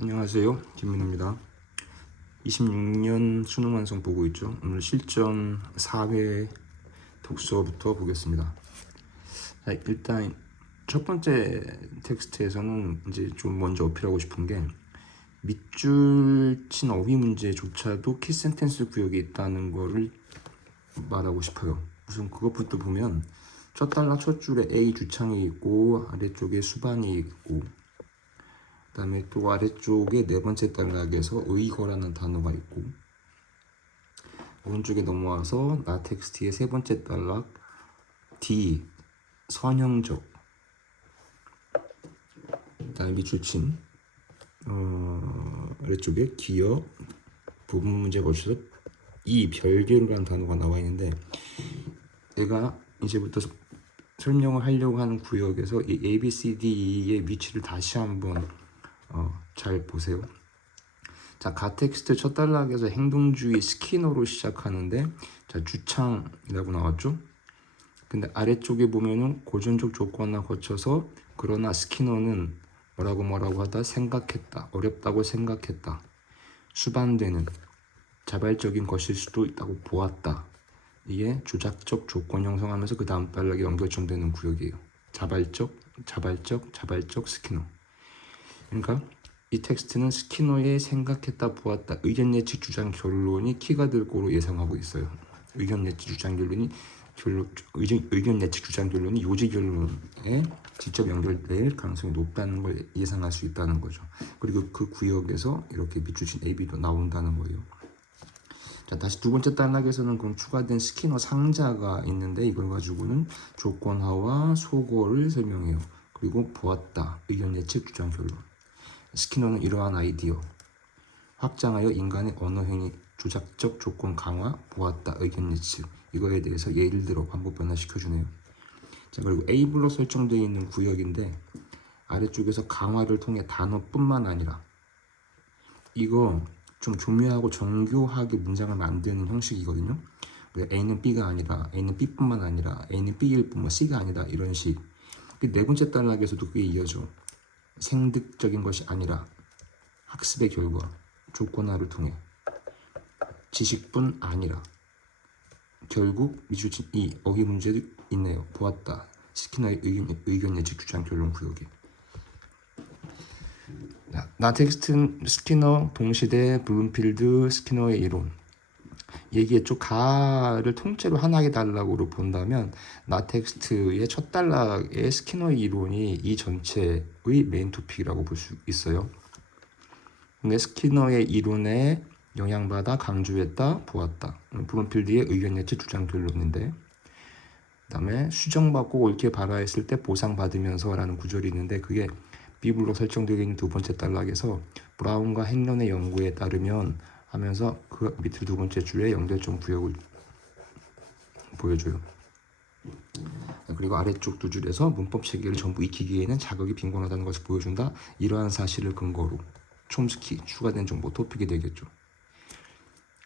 안녕하세요, 김민호입니다. 26년 수능 완성 보고 있죠. 오늘 실전 4회 독서부터 보겠습니다. 자, 일단 첫 번째 텍스트에서는 이제 좀 먼저 어필하고 싶은 게 밑줄 친 어휘 문제조차도 키센텐스 구역이 있다는 거를 말하고 싶어요. 우선 그것부터 보면 첫 단락 첫 줄에 A 주창이 있고 아래쪽에 수반이 있고 그 다음에 또 아래쪽에 네 번째 단락에서 의거라는 단어가 있고 오른쪽에 넘어와서 나텍스트의 세 번째 단락 D 선형적 그 다음에 밑줄친 아래쪽에 기역 부분 문제 거쳐서 이 별개로라는 단어가 나와 있는데 내가 이제부터 설명을 하려고 하는 구역에서 이 A, B, C, D의 위치를 다시 한번 잘 보세요. 자, 가텍스트 첫 단락에서 행동주의 스키너로 시작하는데 자, 주창이라고 나왔죠. 근데 아래쪽에 보면은 고전적 조건을 거쳐서 그러나 스키너는 뭐라고 하다 생각했다, 어렵다고 생각했다, 수반되는 자발적인 것일 수도 있다고 보았다. 이게 주작적 조건 형성하면서 그 다음 단락에 연결점되는 구역이에요. 자발적 스키너. 그러니까 이 텍스트는 스키너의 생각했다, 보았다, 의견 예측 주장 결론이 키가 될 거로 예상하고 있어요. 의견 예측 주장 결론이 의견 예측 주장 결론이 요지 결론에 직접 연결될 가능성이 높다는 걸 예상할 수 있다는 거죠. 그리고 그 구역에서 이렇게 밑줄친 AB도 나온다는 거예요. 자, 다시 두 번째 단락에서는 그럼 추가된 스키너 상자가 있는데 이걸 가지고는 조건화와 소거를 설명해요. 그리고 보았다, 의견 예측 주장 결론. 스키너는 이러한 아이디어 확장하여 인간의 언어행위 조작적 조건 강화 보았다 의견 예측 이거에 대해서 예를 들어 반복 변화시켜주네요. 자, 그리고 A블록 설정되어 있는 구역인데 아래쪽에서 강화를 통해 단어뿐만 아니라 이거 좀 조묘하고 정교하게 문장을 만드는 형식이거든요. A는 B가 아니라 A는 B뿐만 아니라 A는 B일 뿐 C가 아니다 이런 식. 네 번째 단락에서도 그게 이어져. 생득적인 것이 아니라 학습의 결과, 조건화를 통해 지식뿐 아니라 결국 밑줄친 이 어휘 문제도 있네요. 보았다. 스키너의 의견 예측 주장 결론 구역에. 나텍스트 스키너 동시대 블룸필드 스키너의 이론 얘기했죠. 가를 통째로 하나에 달라고 본다면 나텍스트의 첫 단락의 스키너의 이론이 이 전체의 메인 토픽이라고 볼 수 있어요. 근데 스키너의 이론에 영향받아 강조했다, 보았다. 블룸필드의 의견 예측 주장 결론인데 그 다음에 수정받고 옳게 발화했을 때 보상받으면서 라는 구절이 있는데 그게 B블록 설정되어 있는 두 번째 단락에서 브라운과 헨런의 연구에 따르면 하면서 그 밑에 두 번째 줄에 연결점 구역을 보여줘요. 그리고 아래쪽 두 줄에서 문법 체계를 전부 익히기에는 자극이 빈곤하다는 것을 보여준다. 이러한 사실을 근거로 촘스키 추가된 정보 토픽이 되겠죠.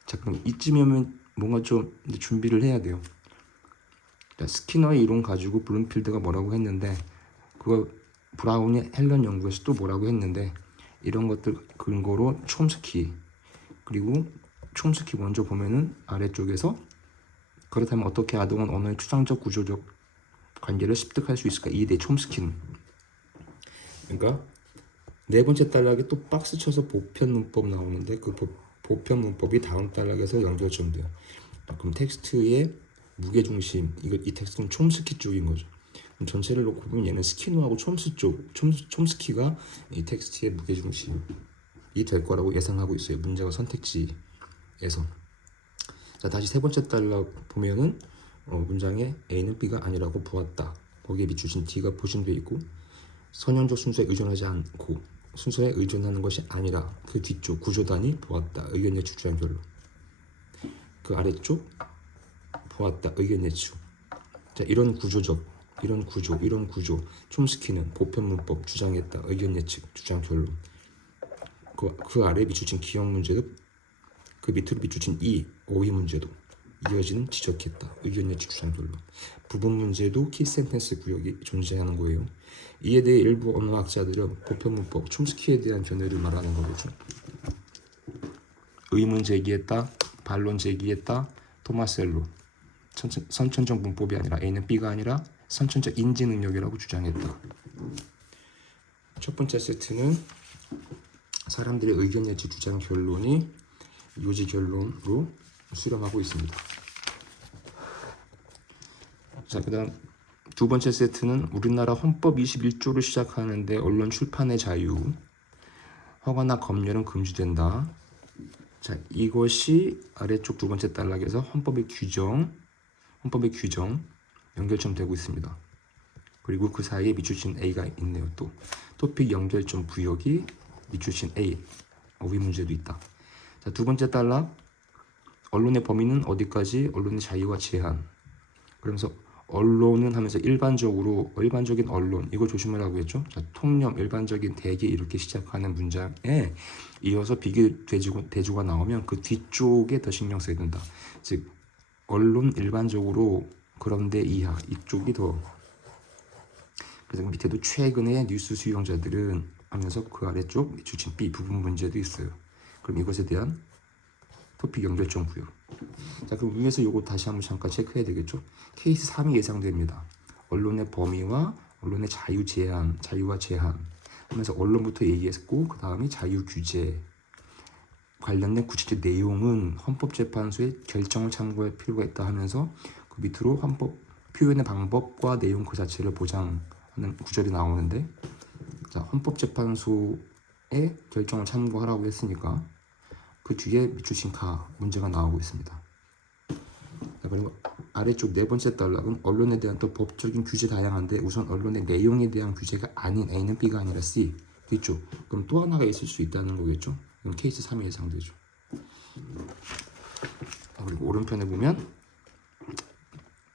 자, 그럼 이쯤이면 뭔가 좀 이제 준비를 해야 돼요. 자, 스키너의 이론 가지고 블룸필드가 뭐라고 했는데 그거 브라운이 헬런 연구에서 또 뭐라고 했는데 이런 것들 근거로 촘스키 그리고 촘스키 먼저 보면은 아래쪽에서 그렇다면 어떻게 아동은 언어의 추상적 구조적 관계를 습득할 수 있을까? 이에 대해 촘스키는 그러니까 네 번째 단락에 또 박스 쳐서 보편 문법 나오는데 그 보편 문법이 다음 단락에서 연결점 돼요. 그럼 텍스트의 무게중심 이 텍스트는 촘스키 쪽인 거죠. 그럼 전체를 놓고 보면 얘는 스키너하고 촘스키가 이 텍스트의 무게중심이 될 거라고 예상하고 있어요. 문제가 선택지에서. 자, 다시 세 번째 단락 보면은 문장에 A는 B가 아니라고 보았다. 거기에 밑줄친 D가 포진되어 있고 선형적 순서에 의존하지 않고 순서에 의존하는 것이 아니라 그 뒤쪽 구조단위 보았다. 의견 예측 주장 결론. 그 아래쪽 보았다. 의견 예측. 자, 이런 구조 촘스키는 보편 문법 주장했다. 의견 예측 주장 결론. 그 아래 밑줄친 기억 문제도 그 밑으로 밑줄친 이 어휘 문제도 이어지는 지적했다. 의견 예측 주장 결론. 부분 문제도 키 센텐스 구역이 존재하는 거예요. 이에 대해 일부 언어학자들은 보편문법, 촘스키에 대한 견해를 말하는 거겠죠. 의문 제기했다, 반론 제기했다, 토마셀로. 선천적 문법이 아니라 A는 B가 아니라 선천적 인지 능력이라고 주장했다. 첫 번째 세트는 사람들의 의견 예측 주장 결론이 요지 결론으로 수렴하고 있습니다. 자, 그다음 두 번째 세트는 우리나라 헌법 21조를 시작하는데 언론 출판의 자유, 허가나 검열은 금지된다. 자, 이것이 아래쪽 두 번째 단락에서 헌법의 규정 연결점 되고 있습니다. 그리고 그 사이에 밑줄친 A가 있네요. 또 토픽 연결점 구역이 밑줄친 A, 어휘 문제도 있다. 자, 두 번째 단락, 언론의 범위는 어디까지? 언론의 자유와 제한. 그러면서 언론은 하면서 일반적인 언론, 이거 조심하라고 했죠. 자, 통념, 일반적인, 대개 이렇게 시작하는 문장에 이어서 비교 대조가 나오면 그 뒤쪽에 더 신경 써야 된다. 즉 언론 일반적으로, 그런데 이하, 이쪽이 더. 그래서 밑에도 최근에 뉴스 수용자들은 하면서 그 아래쪽 밑줄친 B 부분 문제도 있어요. 그럼 이것에 대한 토픽 연결점 구역. 자, 그럼 위에서 요거 다시 한번 잠깐 체크해야 되겠죠. 케이스 3이 예상됩니다. 언론의 범위와 언론의 자유 제한, 자유와 제한 하면서 언론부터 얘기했고, 그 다음이 자유 규제 관련된 구체적 내용은 헌법재판소의 결정을 참고할 필요가 있다 하면서 그 밑으로 헌법 표현의 방법과 내용 그 자체를 보장하는 구절이 나오는데, 자, 헌법재판소의 결정을 참고하라고 했으니까 그 뒤에 밑줄친 가 문제가 나오고 있습니다. 자, 그리고 아래쪽 네 번째 단락은 언론에 대한 또 법적인 규제 다양한데 우선 언론의 내용에 대한 규제가 아닌 A는 B가 아니라 C 뒤쪽. 그럼 또 하나가 있을 수 있다는 거겠죠. 그럼 케이스 3이 예상되죠. 그리고 오른편에 보면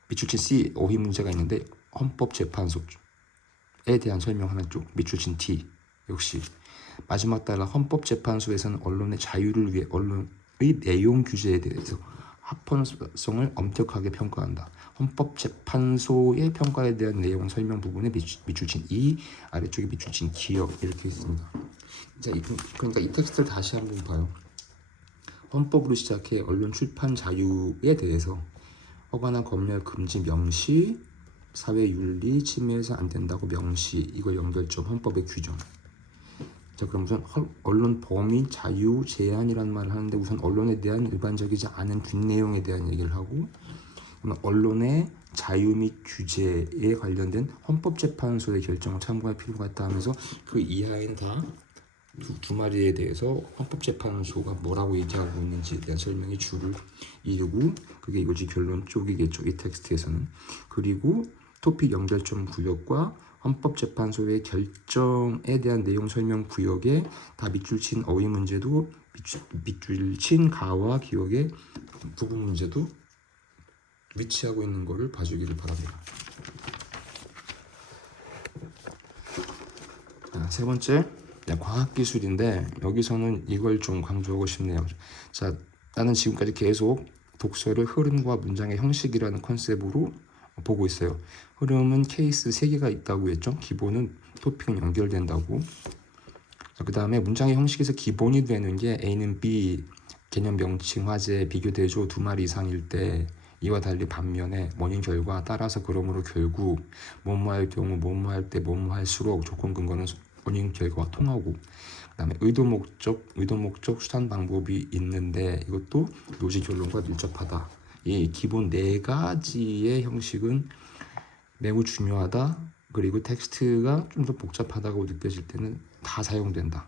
밑줄친 C 어휘 문제가 있는데 헌법재판소에 대한 설명하는 쪽 밑줄친 D 역시 마지막 단락 헌법재판소에서는 언론의 자유를 위해 언론의 내용 규제에 대해서 합헌성을 엄격하게 평가한다. 헌법재판소의 평가에 대한 내용 설명 부분에 밑줄친 E, 아래쪽에 밑줄친 기역 이렇게 있습니다. 자, 그러니까 이 텍스트를 다시 한번 봐요. 헌법으로 시작해 언론 출판 자유에 대해서 허가나 검열 금지 명시, 사회윤리 침해해서 안 된다고 명시, 이거 연결점 헌법의 규정. 자, 그럼 우선 언론 범위, 자유, 제한이라는 말을 하는데 우선 언론에 대한 일반적이지 않은 뒷내용에 대한 얘기를 하고, 그러면 언론의 자유 및 규제에 관련된 헌법재판소의 결정을 참고할 필요가 있다 하면서 그 이하에는 다 두 마리에 대해서 헌법재판소가 뭐라고 얘기하고 있는지에 대한 설명이 줄을 이루고, 그게 이거지 결론 쪽이겠죠, 이 텍스트에서는. 그리고 토픽 연결점 구역과 헌법재판소의 결정에 대한 내용 설명 구역에 다 밑줄친 어휘 문제도 밑줄친 가와 기역의 부분 문제도 위치하고 있는 것을 봐주기를 바랍니다. 자, 세 번째 과학기술인데 여기서는 이걸 좀 강조하고 싶네요. 자, 나는 지금까지 계속 독서를 흐름과 문장의 형식이라는 컨셉으로 보고 있어요. 흐름은 케이스 3개가 있다고 했죠. 기본은 토픽은 연결된다고. 그 다음에 문장의 형식에서 기본이 되는 게 A는 B, 개념, 명칭, 화제, 비교, 대조 두 마리 이상일 때 이와 달리 반면에 원인, 결과, 따라서, 그러므로, 결국, 뭐뭐할 경우, 뭐뭐할 때, 뭐뭐할수록 조건, 근거는 원인, 결과와 통하고, 그 다음에 의도, 목적, 수단, 방법이 있는데 이것도 요지, 결론과 밀접하다. 이 기본 4가지의 형식은 매우 중요하다. 그리고 텍스트가 좀 더 복잡하다고 느껴질 때는 다 사용된다.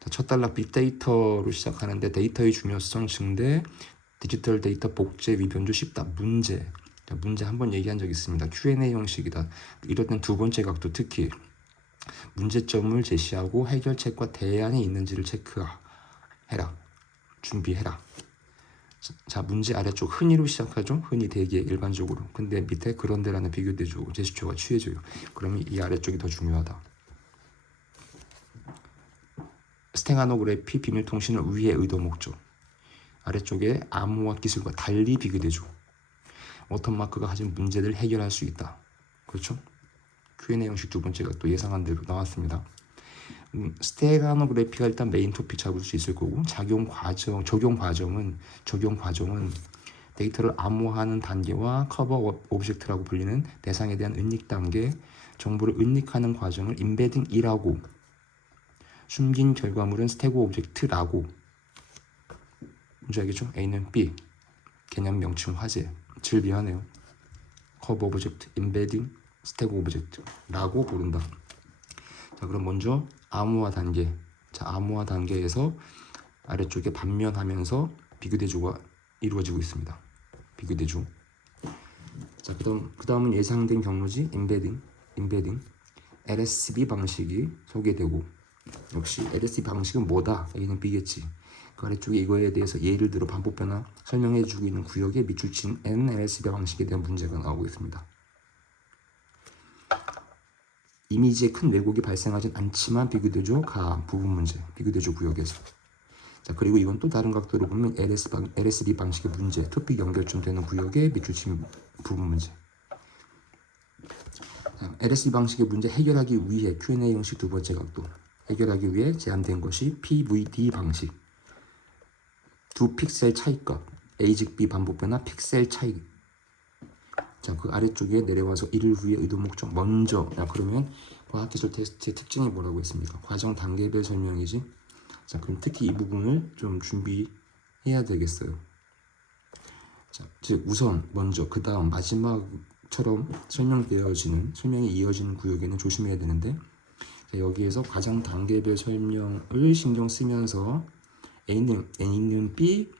자, 첫 단락 빅데이터로 시작하는데 데이터의 중요성 증대, 디지털 데이터 복제, 위변조 쉽다. 문제. 자, 문제 한번 얘기한 적 있습니다. Q&A 형식이다. 이럴 땐 두 번째 각도 특히 문제점을 제시하고 해결책과 대안이 있는지를 체크해라. 준비해라. 자, 문제 아래쪽 흔히로 시작하죠. 흔히, 대개, 일반적으로. 근데 밑에 그런데라는 비교대조 제스처가 취해져요. 그러면 이 아래쪽이 더 중요하다. 스테가노그래피, 비밀통신을 위해 의도, 목적. 아래쪽에 암호화 기술과 달리 비교되죠. 워터마크가 가진 문제를 해결할 수 있다. 그렇죠? Q&A 형식 두 번째가 또 예상한 대로 나왔습니다. 스테가노그래피가 일단 메인 토픽 잡을 수 있을 거고, 적용 과정은 데이터를 암호화하는 단계와 커버 오브젝트라고 불리는 대상에 대한 은닉 단계, 정보를 은닉하는 과정을 임베딩이라고, 숨긴 결과물은 스태그 오브젝트라고. 뭔지 알겠죠? A는 B, 개념 명칭 화제, 질비하네요. 커버 오브젝트, 임베딩, 스태그 오브젝트라고 부른다. 자, 그럼 먼저 암호화 단계. 자, 암호화 단계에서 아래쪽에 반면하면서 비교대조가 이루어지고 있습니다. 비교대조. 자, 그다음은 예상된 경로지 임베딩. LSB 방식이 소개되고, 역시 LSB 방식은 뭐다? A는 B겠지. 그 아래쪽에 이거에 대해서 예를 들어 반복 변화 설명해주고 있는 구역에 밑줄친 N LSB 방식에 대한 문제가 나오고 있습니다. 이미지에 큰 왜곡이 발생하진 않지만 비교대조 부분 문제, 비교대조 구역에서. 자, 그리고 이건 또 다른 각도로 보면 LSB 방식의 문제, 토픽 연결점 되는 구역에 밑줄친 부분 문제. 자, LSB 방식의 문제 해결하기 위해 Q&A 형식 두 번째 각도. 해결하기 위해 제안된 것이 PVD 방식. 두 픽셀 차이값, A 즉 B 반복 변화 픽셀 차이. 자, 그 아래쪽에 내려와서 이를 위해 의도 목적 먼저. 자, 그러면 과학기술 테스트의 특징이 뭐라고 했습니까? 과정 단계별 설명이지. 자, 그럼 특히 이 부분을 좀 준비해야 되겠어요. 자, 즉 우선 먼저 그 다음 마지막처럼 설명이 이어지는 구역에는 조심해야 되는데, 자, 여기에서 과정 단계별 설명을 신경 쓰면서 A는 B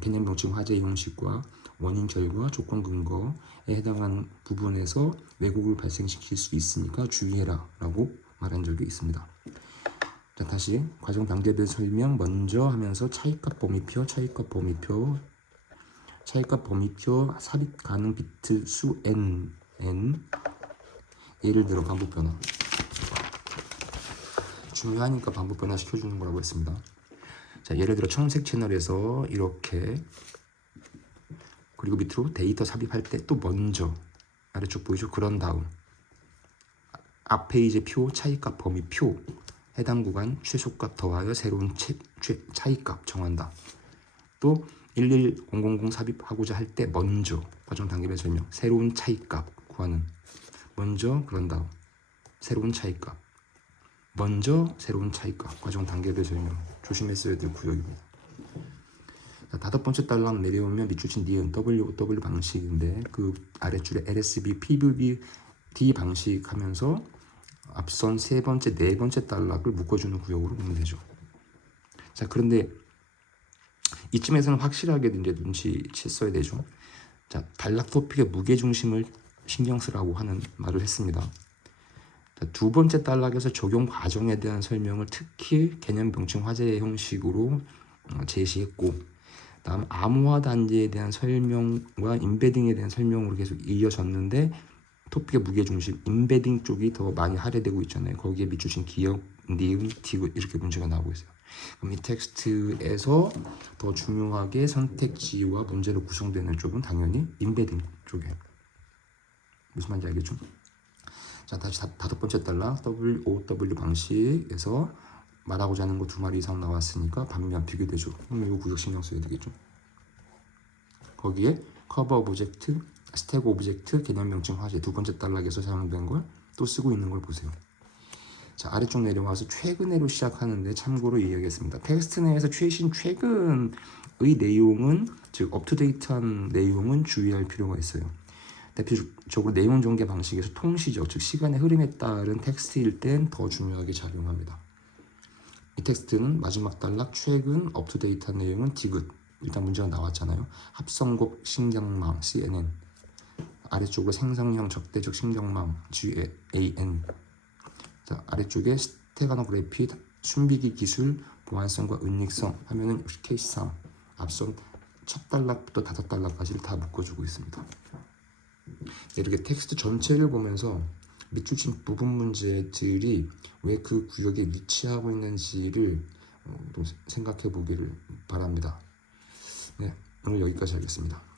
개념 명칭 화제 형식과 원인 결과 조건 근거에 해당하는 부분에서 왜곡을 발생시킬 수 있으니까 주의해라 라고 말한 적이 있습니다. 자, 다시 과정 단계별 설명 먼저 하면서 차이값 범위표 삽입 가능 비트 수 n 예를 들어 반복 변화 중요하니까 반복 변화 시켜주는 거라고 했습니다. 자, 예를 들어 청색 채널에서 이렇게, 그리고 밑으로 데이터 삽입할 때 또 먼저 아래쪽 보이죠? 그런 다음 앞에 이제 표 차이값 범위표 해당 구간 최소값 더하여 새로운 차이값 정한다. 또 11000 삽입하고자 할 때 먼저 과정 단계별 설명 새로운 차이값 구하는, 먼저 그런 다음 새로운 차이값, 먼저 새로운 차이값, 과정 단계별 설명 조심했어야 될 구역입니다. 자, 다섯 번째 달랑 내려오면 밑줄친 니은 W 방식인데, 그 아래줄에 LSB, PVD 방식 하면서 앞선 세 번째, 네 번째 단락을 묶어주는 구역으로 보면 되죠. 자, 그런데 이쯤에서는 확실하게 이제 눈치챘어야 되죠. 자, 단락 토픽의 무게 중심을 신경 쓰라고 하는 말을 했습니다. 자, 두 번째 단락에서 적용 과정에 대한 설명을 특히 개념 명칭 화제 형식으로 제시했고, 다음 암호화 단계에 대한 설명과 임베딩에 대한 설명으로 계속 이어졌는데, 토픽의 무게중심 임베딩 쪽이 더 많이 할애되고 있잖아요. 거기에 밑주신 기억, 니은, 디귿 이렇게 문제가 나오고 있어요. 그럼 이 텍스트에서 더 중요하게 선택지와 문제로 구성되는 쪽은 당연히 임베딩 쪽에. 무슨 말인지 알겠죠? 자, 다시 다섯 번째 단락 WOW 방식에서 말하고자 하는 거 두 마리 이상 나왔으니까 반면 비교되죠. 그럼 이거 구역 신경 써야 되겠죠. 거기에 커버 오브젝트, 스태그 오브젝트, 개념 명칭 화제 두 번째 단락에서 사용된 걸 또 쓰고 있는 걸 보세요. 자, 아래쪽 내려와서 최근에로 시작하는데 참고로 이야기했습니다. 텍스트 내에서 최근의 내용은, 즉 업투데이트한 내용은 주의할 필요가 있어요. 대표적으로 내용 전개 방식에서 통시적, 즉 시간의 흐름에 따른 텍스트일 땐 더 중요하게 작용합니다. 이 텍스트는 마지막 단락 최근 업투데이트한 내용은 디귿, 일단 문제가 나왔잖아요. 합성곡 신경망 CNN, 아래쪽으로 생성형 적대적 신경망 GAN. 자, 아래쪽에 스테가노그래피 순비기 기술 보안성과 은닉성 하면은 케이스 3, 앞선 첫 단락부터 다섯 단락까지를 다 묶어주고 있습니다. 이렇게 텍스트 전체를 보면서 밑줄친 부분 문제들이 왜 그 구역에 위치하고 있는지를 또 생각해 보기를 바랍니다. 네, 오늘 여기까지 하겠습니다.